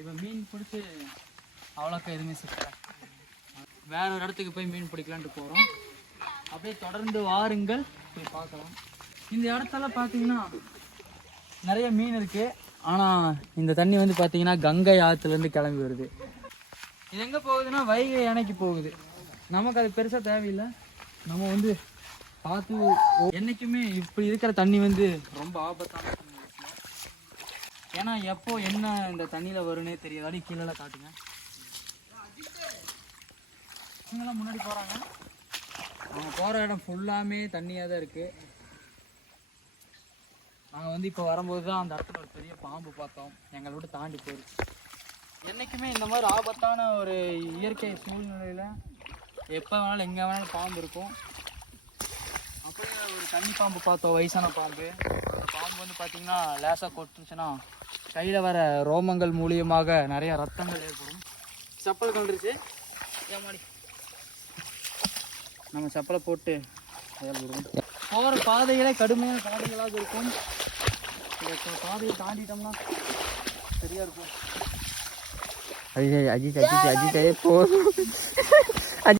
இப்போ மீன் பிடிச்சி அவ்வளோக்கா எதுவுமே சிக்கல. வேற ஒரு இடத்துக்கு போய் மீன் பிடிக்கலான்ட்டு போகிறோம். அப்படியே தொடர்ந்து வாருங்கள், போய் பார்க்கலாம். இந்த இடத்துல பார்த்தீங்கன்னா நிறைய மீன் இருக்குது. ஆனால் இந்த தண்ணி வந்து பார்த்தீங்கன்னா கங்கை ஆற்றுலேருந்து கிளம்பி வருது. இது எங்கே போகுதுன்னா வைகை அணைக்கு போகுது. நமக்கு அது பெருசாக தேவையில்லை. நம்ம வந்து பார்த்து என்றைக்குமே இப்படி இருக்கிற தண்ணி வந்து ரொம்ப ஆபத்தான விஷயம். ஏன்னா எப்போ என்ன இந்த தண்ணியில் வரும்னே தெரியாது. கீழே காட்டுங்க, இவங்கெல்லாம் முன்னாடி போகிறாங்க. அவங்க போகிற இடம் ஃபுல்லாமே தண்ணியாக தான் இருக்குது. நாங்கள் வந்து இப்போ வரும்போது தான் அந்த இடத்துல ஒரு பெரிய பாம்பு பார்த்தோம். எங்களை விட்டு தாண்டி போயிடுச்சு. என்றைக்குமே இந்த மாதிரி ஆபத்தான ஒரு இயற்கை சூழ்நிலையில் எப்போ வேணாலும் எங்கே வேணாலும் பாம்பு இருக்கும். அப்படியே ஒரு தண்ணி பாம்பு பார்த்தோம், வயசான பாம்பு. அந்த பாம்பு வந்து பார்த்திங்கன்னா லேசாக கொட்டுச்சுன்னா கையில் வர ரோமங்கள் மூலியமாக நிறைய ரத்தங்கள் ஏற்படும். செப்பல் கண்டுருச்சு. ஏமாடி நம்ம செப்பலை போட்டு செயல்படுவோம். போகிற பாதைகளே கடுமையான பாதைகளாக இருக்கும். இந்த பாதையை தாண்டிட்டோம்னா சரியாக இருக்கும். அஜித் அஜித் அஜித் அஜித் போதும்.